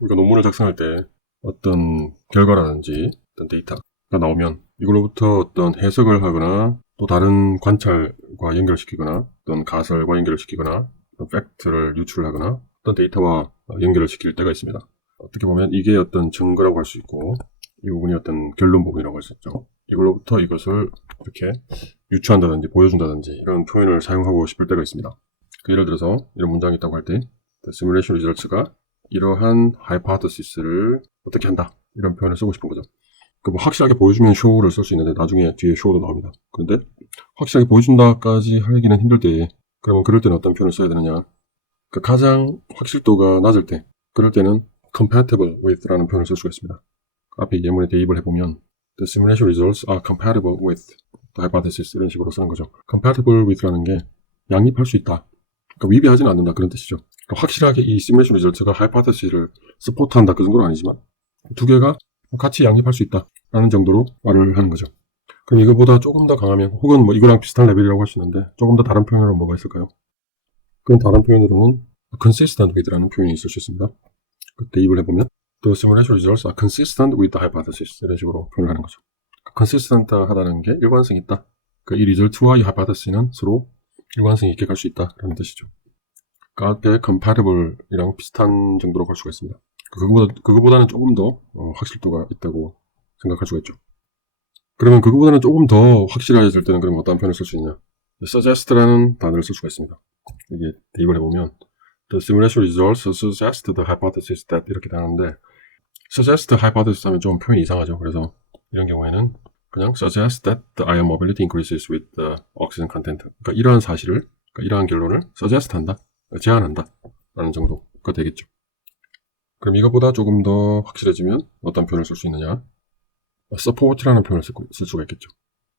우리가 논문을 작성할 때 어떤 결과라든지 어떤 데이터가 나오면 이걸로부터 어떤 해석을 하거나 또 다른 관찰과 연결시키거나 어떤 가설과 연결을 시키거나 어떤 팩트를 유출하거나 어떤 데이터와 연결을 시킬 때가 있습니다. 어떻게 보면 이게 어떤 증거라고 할 수 있고 이 부분이 어떤 결론 부분이라고 할 수 있죠. 이걸로부터 이것을 이렇게 유추한다든지 보여준다든지 이런 표현을 사용하고 싶을 때가 있습니다. 예를 들어서 이런 문장이 있다고 할 때 The simulation results가 이러한 하이포테시스를 어떻게 한다 이런 표현을 쓰고 싶은 거죠. 뭐 확실하게 보여주면 show를 쓸 수 있는데 나중에 뒤에 show도 나옵니다. 그런데 확실하게 보여준다까지 하기는 힘들 때 그러면 그럴 때는 어떤 표현을 써야 되느냐, 가장 확실도가 낮을 때 그럴 때는 compatible with 라는 표현을 쓸 수가 있습니다. 앞에 예문에 대입을 해보면 The simulation results are compatible with the hypothesis 이런 식으로 쓰는 거죠. compatible with라는 게 양립할 수 있다, 위배하지는 않는다 그런 뜻이죠. 확실하게 이 시뮬레이션 리절트가 하이포테시스를 서포트한다 그 정도는 아니지만 두 개가 같이 양립할 수 있다 라는 정도로 말을 하는 거죠. 그럼 이거보다 조금 더 강하면 혹은 뭐 이거랑 비슷한 레벨이라고 할 수 있는데 조금 더 다른 표현으로 뭐가 있을까요? 그럼 다른 표현으로는 consistent with라는 표현이 있을 수 있습니다. 대입을 해보면 The simulation results are consistent with the hypothesis 이런 식으로 표현을 하는 거죠. consistent 하다는 게 일관성이 있다. 이 리절트와 이 하이포테시스는 서로 일관성이 있게 갈 수 있다 라는 뜻이죠. 앞에 compatible이랑 비슷한 정도로 갈 수가 있습니다. 그거보다는 조금 더 확실도가 있다고 생각할 수가 있죠. 그러면 그거보다는 조금 더 확실해질 때는 그럼 어떤 표현을 쓸 수 있냐? suggest라는 단어를 쓸 수가 있습니다. 이게 대입을 해보면 The simulation results suggest the hypothesis that 이렇게 되는데 suggest hypothesis 하면 좀 표현이 이상하죠. 그래서 이런 경우에는 그냥 suggest that the ion mobility increases with the oxygen content. 그러니까 이러한 사실을, 이러한 결론을 suggest 한다, 제안한다 라는 정도가 되겠죠. 그럼 이거보다 조금 더 확실해지면 어떤 표현을 쓸 수 있느냐? support라는 표현을 쓸 수가 있겠죠.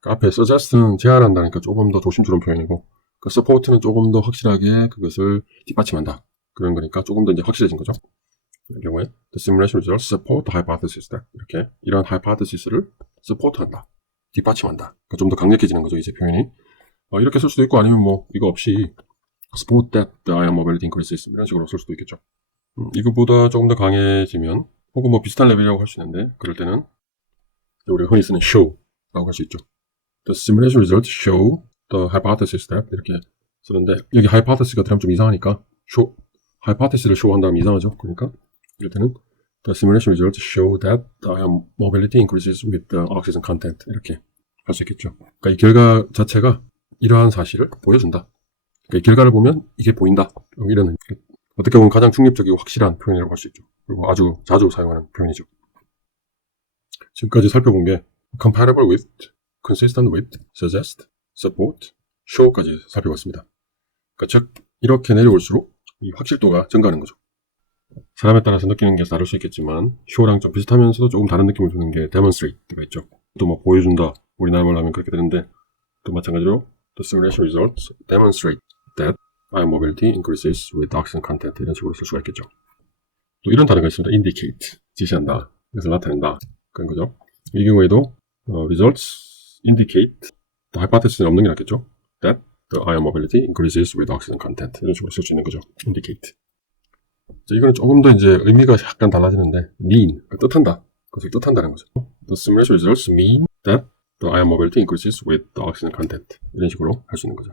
앞에 suggest는 제안한다니까 조금 더 조심스러운 표현이고 support는 조금 더 확실하게 그것을 뒷받침한다 그런 거니까 조금 더 이제 확실해진 거죠. 이 경우에 the simulation results support the hypothesis that 이렇게 이러한 hypothesis를 support한다, 뒷받침한다. 좀 더 강력해지는 거죠 이제 표현이. 이렇게 쓸 수도 있고 아니면 뭐 이거 없이 support that the ion mobility increases 이런 식으로 쓸 수도 있겠죠. 이거보다 조금 더 강해지면 혹은 뭐 비슷한 레벨이라고 할 수 있는데 그럴 때는 우리가 흔히 쓰는 show라고 할 수 있죠. The simulation results show the hypothesis that 이렇게 쓰는데 여기 hypothesis가 들어가면 좀 이상하니까 hypothesis를 show한다면 이상하죠. 그러니까 이럴 때는 The simulation results show that the ion mobility increases with the oxygen content 이렇게 할 수 있겠죠. 이 결과 자체가 이러한 사실을 보여준다. 이 결과를 보면 이게 보인다. 이런 어떻게 보면 가장 중립적이고 확실한 표현이라고 할 수 있죠. 그리고 아주 자주 사용하는 표현이죠. 지금까지 살펴본 게 compatible with, consistent with, suggest, support, show까지 살펴봤습니다. 즉 이렇게 내려올수록 이 확실도가 증가하는 거죠. 사람에 따라서 느끼는 게 다를 수 있겠지만 show랑 좀 비슷하면서도 조금 다른 느낌을 주는 게 demonstrate가 있죠. 또 뭐 보여준다, 우리나라 말로 하면 그렇게 되는데 또 마찬가지로 the simulation results demonstrate that ion mobility increases with oxygen content 이런 식으로 쓸 수가 있겠죠. 또 이런 단어가 있습니다. indicate, 지시한다, 이것을 나타낸다 그런 거죠. 이 경우에도 results indicate the hypothesis는 없는 게 낫겠죠. that the ion mobility increases with oxygen content 이런 식으로 쓸 수 있는 거죠. indicate. 자, 이거는 조금 더 이제 의미가 약간 달라지는데 mean, 뜻한다, 그것을 뜻한다는 거죠. The simulation results mean that the ion mobility increases with the oxygen content 이런 식으로 할 수 있는 거죠.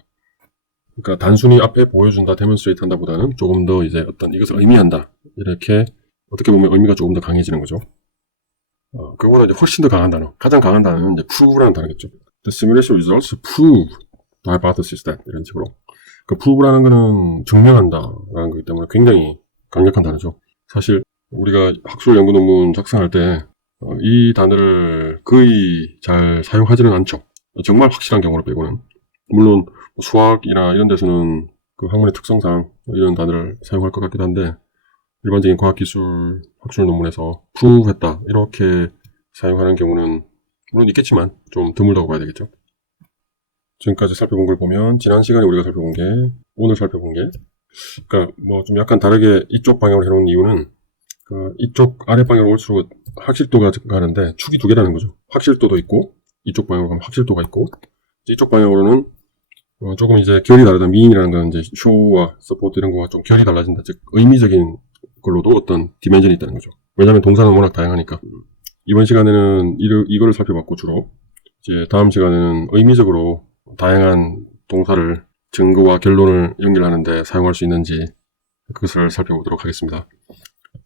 그러니까 단순히 앞에 보여준다, demonstrate 한다 보다는 조금 더 이제 어떤 이것을 의미한다 이렇게 어떻게 보면 의미가 조금 더 강해지는 거죠. 그거보다 이제 훨씬 더 강한 단어, 가장 강한 단어는 이제 prove라는 단어겠죠. The simulation results prove the hypothesis that 이런 식으로. prove라는 거는 증명한다라는 거기 때문에 굉장히 강력한 단어죠. 사실 우리가 학술 연구 논문 작성할 때 이 단어를 거의 잘 사용하지는 않죠. 정말 확실한 경우를 빼고는. 물론 수학이나 이런 데서는 그 학문의 특성상 이런 단어를 사용할 것 같기도 한데 일반적인 과학기술 학술 논문에서 prove 했다 이렇게 사용하는 경우는 물론 있겠지만 좀 드물다고 봐야 되겠죠. 지금까지 살펴본 걸 보면 지난 시간에 우리가 살펴본 게 오늘 살펴본 게 그러니까 뭐 좀 약간 다르게 이쪽 방향으로 해놓은 이유는 이쪽 아래 방향으로 올수록 확실도가 증가하는데 축이 두 개라는 거죠. 확실도도 있고 이쪽 방향으로 가면 확실도가 있고 이쪽 방향으로는 조금 이제 결이 다르다. mean이라는 건 이제 show와 support 이런 거가 좀 결이 달라진다. 즉 의미적인 걸로도 어떤 디멘전이 있다는 거죠. 왜냐하면 동사는 워낙 다양하니까. 이번 시간에는 이거를 살펴봤고 주로 이제 다음 시간에는 의미적으로 다양한 동사를 증거와 결론을 연결하는데 사용할 수 있는지 그것을 살펴보도록 하겠습니다.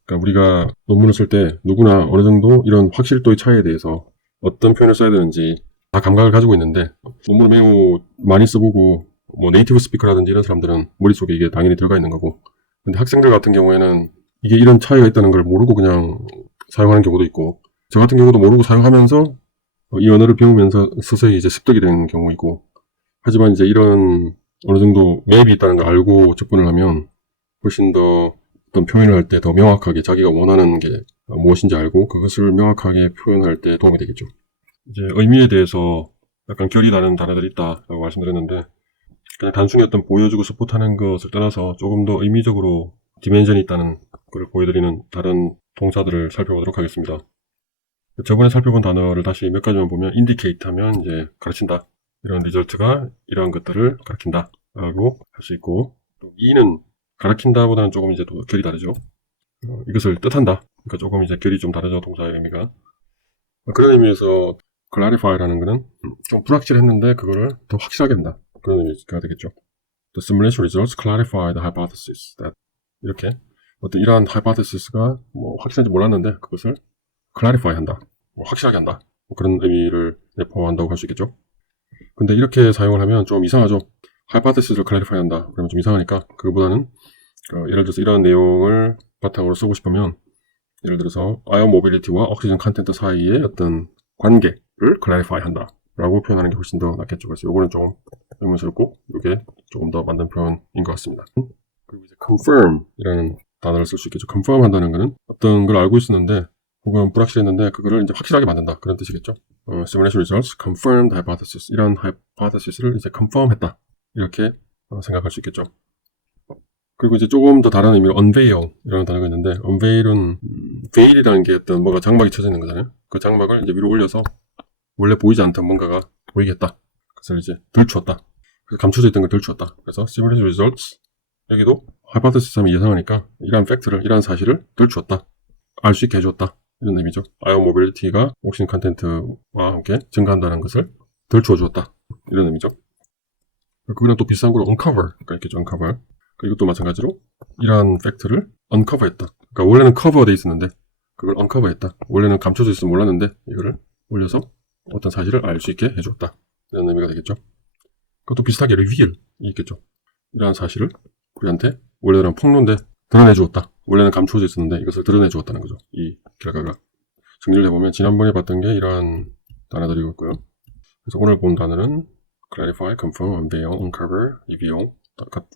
그러니까 우리가 논문을 쓸 때 누구나 어느 정도 이런 확실도의 차이에 대해서 어떤 표현을 써야 되는지 다 감각을 가지고 있는데 논문을 매우 많이 써보고 뭐 네이티브 스피커라든지 이런 사람들은 머릿속에 이게 당연히 들어가 있는 거고, 근데 학생들 같은 경우에는 이게 이런 차이가 있다는 걸 모르고 그냥 사용하는 경우도 있고, 저 같은 경우도 모르고 사용하면서 이 언어를 배우면서 서서히 이제 습득이 되는 경우이고, 하지만 이제 이런 어느 정도 맵이 있다는 걸 알고 접근을 하면 훨씬 더 어떤 표현을 할 때 더 명확하게 자기가 원하는 게 무엇인지 알고 그것을 명확하게 표현할 때 도움이 되겠죠. 이제 의미에 대해서 약간 결이 다른 단어들이 있다라고 말씀드렸는데, 그냥 단순히 어떤 보여주고 서포트하는 것을 떠나서 조금 더 의미적으로 디멘전이 있다는 걸 보여드리는 다른 동사들을 살펴보도록 하겠습니다. 저번에 살펴본 단어를 다시 몇 가지만 보면 indicate 하면 이제 가르친다, 이런 리절트가 이러한 것들을 가르친다 라고 할 수 있고, 또 me는 가르친다보다는 조금 이제 또 결이 다르죠. 이것을 뜻한다, 그러니까 조금 이제 결이 좀 다르죠, 동사의 의미가. 그런 의미에서 clarify라는 거는 좀 불확실했는데 그거를 더 확실하게 한다, 그런 의미가 되겠죠. The simulation results clarify the hypothesis that, 이렇게 어떤 이러한 hypothesis가 뭐 확실한지 몰랐는데 그것을 clarify 한다, 뭐 확실하게 한다, 뭐 그런 의미를 내포한다고 할 수 있겠죠. 근데 이렇게 사용을 하면 좀 이상하죠. hypothesis를 clarify 한다 그러면 좀 이상하니까, 그거보다는 예를 들어서 이런 내용을 바탕으로 쓰고 싶으면, 예를 들어서 ion mobility와 oxygen content 사이의 어떤 관계를 clarify 한다 라고 표현하는 게 훨씬 더 낫겠죠. 그래서 요거는 좀 의문스럽고 요게 조금 더 맞는 표현인 것 같습니다. 그리고 이제 confirm 이라는 단어를 쓸 수 있겠죠. confirm 한다는 거는 어떤 걸 알고 있었는데 혹은 불확실했는데 그거를 이제 확실하게 만든다, 그런 뜻이겠죠. simulation results confirmed hypothesis, 이런 hypothesis를 이제 confirm 했다, 이렇게 생각할 수 있겠죠. 그리고 이제 조금 더 다른 의미로 unveil 이라는 단어가 있는데, unveil은 veil이라는 게 어떤 뭐가 장막이 쳐져 있는 거잖아요. 그 장막을 이제 위로 올려서 원래 보이지 않던 뭔가가 보이게 했다, 그래서 이제 들추었다, 그래서 감춰져 있던 걸 들추었다. 그래서 simulation results, 여기도 hypothesis 하면 예상하니까 이러한 팩트를, 이러한 사실을 들추었다, 알 수 있게 해주었다, 이런 의미죠. ion mobility가 옥시즌 컨텐트와 함께 증가한다는 것을 들추어 주었다, 이런 의미죠. 그거랑 또 비슷한 걸로 uncover가 있겠죠. uncover. 이것도 마찬가지로 이러한 팩트를 uncover했다. 그러니까 원래는 cover돼 있었는데 그걸 uncover했다. 원래는 감춰져 있으면 몰랐는데 이거를 올려서 어떤 사실을 알 수 있게 해주었다, 이런 의미가 되겠죠. 그것도 비슷하게 reveal이 있겠죠. 이러한 사실을 우리한테 원래는 폭로인데 드러내 주었다. 원래는 감춰져 있었는데 이것을 드러내 주었다는 거죠. 이 결과가. 정리를 해보면 지난번에 봤던 게 이러한 단어들이었고요. 그래서 오늘 본 단어는 clarify, confirm, unveil, uncover, reveal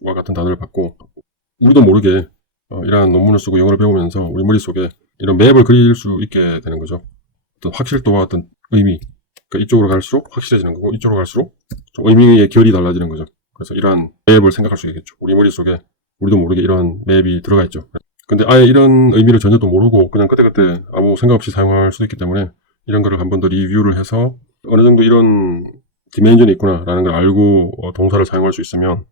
와 같은 단어를 봤고, 우리도 모르게 이러한 논문을 쓰고 영어를 배우면서 우리 머릿속에 이런 맵을 그릴 수 있게 되는 거죠. 어떤 확실도와 어떤 의미, 그러니까 이쪽으로 갈수록 확실해지는 거고 이쪽으로 갈수록 좀 의미의 결이 달라지는 거죠. 그래서 이러한 맵을 생각할 수 있겠죠. 우리 머릿속에 우리도 모르게 이러한 맵이 들어가 있죠. 근데 아예 이런 의미를 전혀도 모르고 그냥 그때그때 아무 생각 없이 사용할 수도 있기 때문에 이런 거를 한 번 더 리뷰를 해서 어느 정도 이런 디멘전이 있구나 라는 걸 알고 동사를 사용할 수 있으면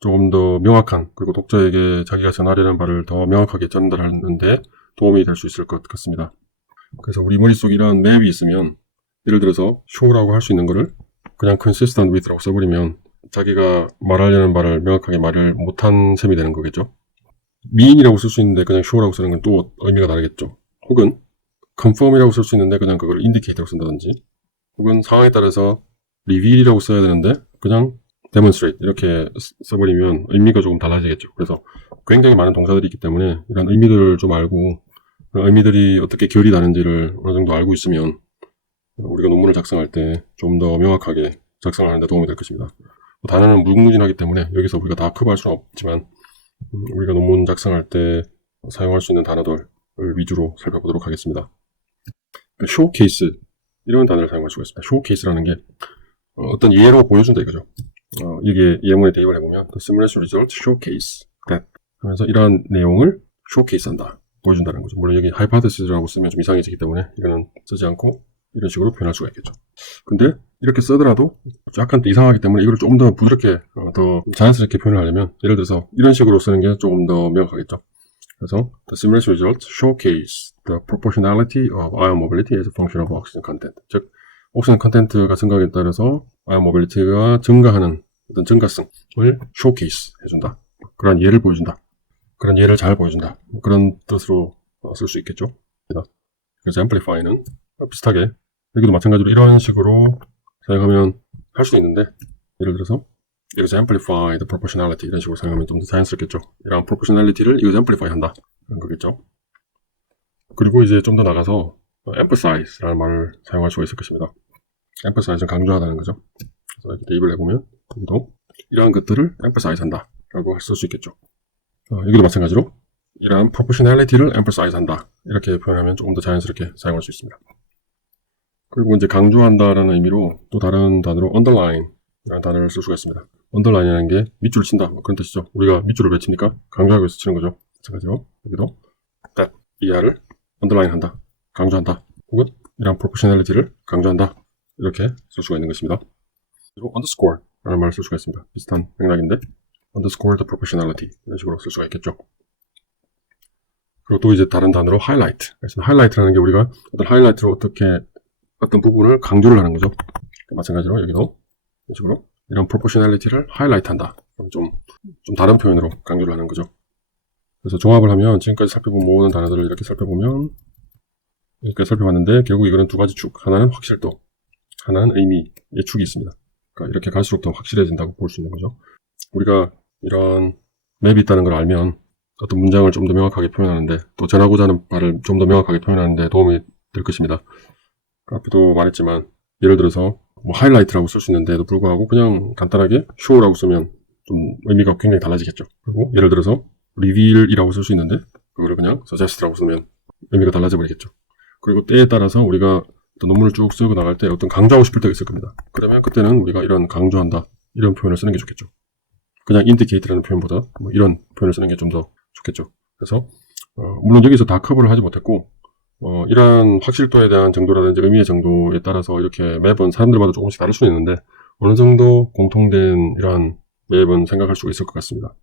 조금 더 명확한, 그리고 독자에게 자기가 전하려는 바를 더 명확하게 전달하는데 도움이 될 수 있을 것 같습니다. 그래서 우리 머릿속에 이런 맵이 있으면, 예를 들어서 show라고 할 수 있는 거를 그냥 consistent with라고 써버리면 자기가 말하려는 바를 명확하게 말을 못한 셈이 되는 거겠죠. mean이라고 쓸 수 있는데 그냥 show라고 쓰는 건 또 의미가 다르겠죠. 혹은 confirm이라고 쓸 수 있는데 그냥 그걸 indicate라고 쓴다든지, 혹은 상황에 따라서 reveal이라고 써야 되는데 그냥 demonstrate 이렇게 써버리면 의미가 조금 달라지겠죠. 그래서 굉장히 많은 동사들이 있기 때문에 이런 의미들을 좀 알고, 의미들이 어떻게 결이 다른지를 어느 정도 알고 있으면 우리가 논문을 작성할 때 좀 더 명확하게 작성을 하는 데 도움이 될 것입니다. 단어는 무궁무진하기 때문에 여기서 우리가 다 커버할 수는 없지만 우리가 논문 작성할 때 사용할 수 있는 단어들을 위주로 살펴보도록 하겠습니다. showcase 이런 단어를 사용할 수가 있습니다. showcase라는 게 어떤 예로 보여준다 이거죠. 이게 예문에 대입을 해보면 The simulation results showcase that 하면서 이러한 내용을 showcase 한다, 보여준다는 거죠. 물론 여기 hypothesis라고 쓰면 좀 이상해지기 때문에 이거는 쓰지 않고 이런 식으로 표현할 수가 있겠죠. 근데 이렇게 쓰더라도 약간 또 이상하기 때문에 이걸 좀 더 부드럽게 더 자연스럽게 표현을 하려면 예를 들어서 이런 식으로 쓰는 게 조금 더 명확하겠죠. 그래서 the simulation results showcase the proportionality of ion mobility as a function of oxygen content. 즉, 옥시전 컨텐트가 증가하기에 따라서 ion mobility가 증가하는 어떤 증가성을 showcase 해준다. 그런 예를 보여준다. 그런 예를 잘 보여준다. 그런 뜻으로 쓸 수 있겠죠. 그래서 amplify는 비슷하게 여기도 마찬가지로 이런 식으로 사용하면 할 수 있는데, 예를 들어서 이것을 amplify the proportionality 이런 식으로 사용하면 좀 더 자연스럽겠죠. 이런 proportionality를 이것을 amplify 한다 그런 거겠죠. 그리고 이제 좀 더 나가서 emphasize라는 말을 사용할 수가 있을 것입니다. emphasize는 강조하다는 거죠. 그래서 이렇게 대입을 해보면 여기도 이러한 것들을 emphasize 한다 라고 쓸 수 있겠죠. 여기도 마찬가지로 이러한 proportionality를 emphasize 한다 이렇게 표현하면 조금 더 자연스럽게 사용할 수 있습니다. 그리고 이제 강조한다라는 의미로 또 다른 단어로 underline 이라는 단어를 쓸 수가 있습니다. underline이라는 게 밑줄을 친다 그런 뜻이죠. 우리가 밑줄을 왜 칩니까? 강조하기 위해서 치는 거죠. 마찬가지로 여기도 that 이하를 underline 한다, 강조한다, 혹은 이런 proportionality를 강조한다 이렇게 쓸 수가 있는 것입니다. 그리고 underscore 라는 말을 쓸 수가 있습니다. 비슷한 맥락인데 underscore the proportionality 이런 식으로 쓸 수가 있겠죠. 그리고 또 이제 다른 단어로 highlight. 그래서 highlight라는 게 우리가 어떤 하이라이트로 어떻게 어떤 부분을 강조를 하는 거죠. 마찬가지로 여기도 이런 식으로 이런 proportionality를 highlight 한다. 좀 다른 표현으로 강조를 하는 거죠. 그래서 종합을 하면 지금까지 살펴본 모든 단어들을 이렇게 살펴보면 이렇게 살펴봤는데 결국 이거는 두 가지 축. 하나는 확실도, 하나는 의미의 축이 있습니다. 그러니까 이렇게 갈수록 더 확실해진다고 볼 수 있는 거죠. 우리가 이런 맵이 있다는 걸 알면 어떤 문장을 좀 더 명확하게 표현하는데 또 전하고자 하는 말을 좀 더 명확하게 표현하는데 도움이 될 것입니다. 앞에도 말했지만 예를 들어서 뭐 하이라이트라고 쓸 수 있는데도 불구하고 그냥 간단하게 show라고 쓰면 좀 의미가 굉장히 달라지겠죠. 그리고 예를 들어서 reveal이라고 쓸 수 있는데 그거를 그냥 suggest라고 쓰면 의미가 달라져 버리겠죠. 그리고 때에 따라서 우리가 어떤 논문을 쭉 쓰고 나갈 때 어떤 강조하고 싶을 때가 있을 겁니다. 그러면 그때는 우리가 이런 강조한다 이런 표현을 쓰는 게 좋겠죠. 그냥 indicate라는 표현보다 뭐 이런 표현을 쓰는 게 좀 더 좋겠죠. 그래서 물론 여기서 다 커버를 하지 못했고 이러한 확실도에 대한 정도라든지 의미의 정도에 따라서 이렇게 매번 사람들마다 조금씩 다를 수는 있는데 어느 정도 공통된 이러한 맵은 생각할 수가 있을 것 같습니다.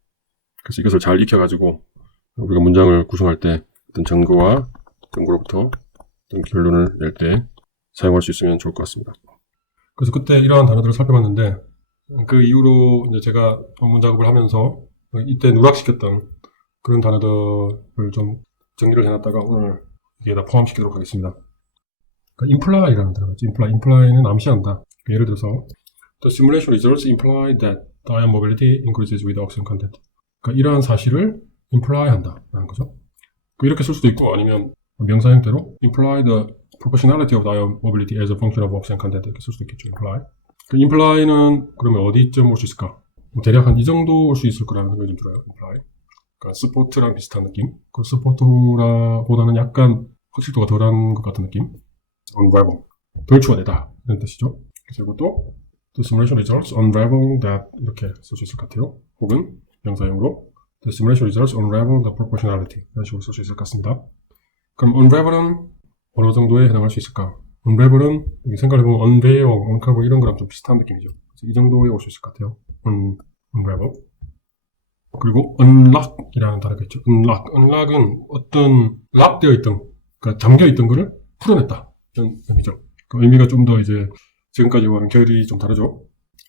그래서 이것을 잘 익혀가지고 우리가 문장을 구성할 때 어떤 증거와 근거로부터 어떤 결론을 낼 때 사용할 수 있으면 좋을 것 같습니다. 그래서 그때 이러한 단어들을 살펴봤는데 그 이후로 이제 제가 논문 작업을 하면서 이때 누락시켰던 그런 단어들을 좀 정리를 해놨다가 오늘 여기에다 포함시키도록 하겠습니다. 그러니까 imply라는 단어죠. imply는 암시한다. 예를 들어서 the simulation results imply that ion mobility increases with oxygen content. 그러니까 이러한 사실을 imply한다 라는 거죠. 이렇게 쓸 수도 있고 아니면 명사 형태로 imply the proportionality of ion mobility as a function of oxygen content 이렇게 쓸 수도 있겠죠. imply는 그러면 어디쯤 올 수 있을까? 대략 한 이 정도 올 수 있을 거라는 생각이 좀 들어요. imply. 그러니까 스포트랑 비슷한 느낌. 그 스포트보다는 약간 확실도가 덜한 것 같은 느낌. unravel. 덜 추가되다. 이런 뜻이죠. 그래서 이것도 the simulation results unravel that 이렇게 쓸 수 있을 것 같아요. 혹은 명사형으로 the simulation results unravel the proportionality 이런 식으로 쓸 수 있을 것 같습니다. 그럼 unravel은 어느 정도에 해당할 수 있을까? unravel은 생각해보면 unveil, uncover 이런 거랑 좀 비슷한 느낌이죠. 그래서 이 정도에 올 수 있을 것 같아요. unravel. 그리고 unlock이라는 단어가 있죠. unlock은 어떤 락되어 있던, 그러니까 잠겨 있던 거를 풀어냈다. 이런 의미죠. 그 의미가 좀 더 이제 지금까지와는 결이 좀 다르죠.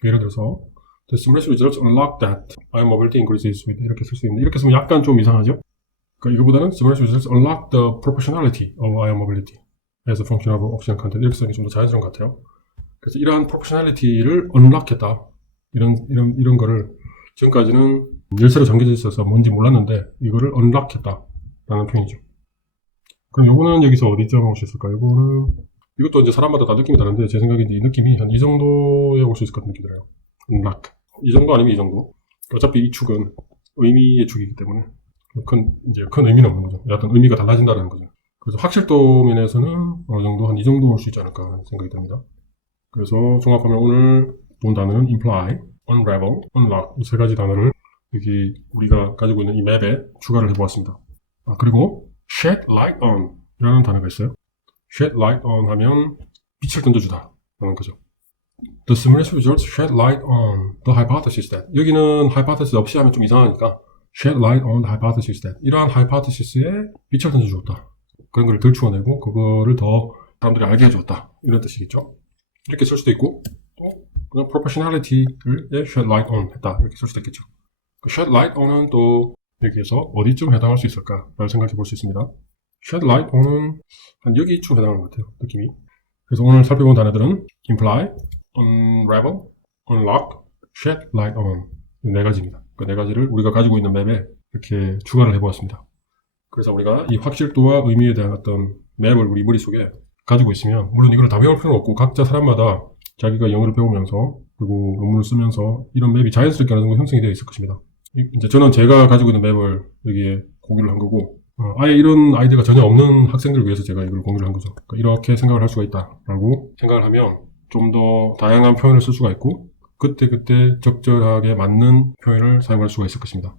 예를 들어서 the simulation results unlock that ion mobility increases with 이렇게 쓸 수 있는데 이렇게 쓰면 약간 좀 이상하죠. 그러니까 이거보다는 simulation results unlock the proportionality of ion mobility as a function of oxygen content 이렇게 쓰는 게 좀 더 자연스러운 것 같아요. 그래서 이러한 proportionality를 unlock했다. 이런 거를 지금까지는 열쇠로 잠겨져 있어서 뭔지 몰랐는데 이거를 unlock했다라는 표현이죠. 그럼 요거는 여기서 어디쯤 올 수 있을까? 이것도 이제 사람마다 다 느낌이 다른데 제 생각에 이 느낌이 한 이 정도에 올 수 있을 것 같은 느낌이 들어요. unlock. 이 정도 아니면 이 정도. 어차피 이 축은 의미의 축이기 때문에 큰 의미는 없는 거죠. 어떤 의미가 달라진다는 거죠. 그래서 확실도 면에서는 어느 정도 한 이 정도 올 수 있지 않을까 하는 생각이 듭니다. 그래서 종합하면 오늘 본 단어는 imply, unravel, unlock 이 세 가지 단어를 여기 우리가 가지고 있는 이 맵에 추가를 해보았습니다. 그리고 shed light on 이라는 단어가 있어요. shed light on 하면 빛을 던져주다 라는 거죠. The simulation results shed light on the hypothesis that 여기는 hypothesis 없이 하면 좀 이상하니까 shed light on the hypothesis that 이러한 hypothesis에 빛을 던져주었다. 그런 걸 들추어내고 그거를 더 사람들이 알게 해주었다. 이런 뜻이겠죠. 이렇게 쓸 수도 있고 또 그냥 proportionality를 shed light on 했다. 이렇게 쓸 수도 있겠죠. 그 shed light on은 또 여기에서 어디쯤 해당할 수 있을까를 생각해 볼 수 있습니다. shed light on은 한 여기쯤 해당하는 것 같아요. 느낌이. 그래서 오늘 살펴본 단어들은 imply, unravel, unlock, shed light on 이 네 가지입니다. 그 네 가지를 우리가 가지고 있는 맵에 이렇게 추가를 해보았습니다. 그래서 우리가 이 확실도와 의미에 대한 어떤 맵을 우리 머릿속에 가지고 있으면 물론 이걸 다 배울 필요는 없고 각자 사람마다 자기가 영어를 배우면서 그리고 논문을 쓰면서 이런 맵이 자연스럽게 어느 정도 형성이 되어 있을 것입니다. 이제 저는 제가 가지고 있는 맵을 여기에 공유를 한 거고 아예 이런 아이디어가 전혀 없는 학생들을 위해서 제가 이걸 공유를 한 거죠. 그러니까 이렇게 생각을 할 수가 있다라고 생각을 하면 좀 더 다양한 표현을 쓸 수가 있고 그때그때 적절하게 맞는 표현을 사용할 수가 있을 것입니다.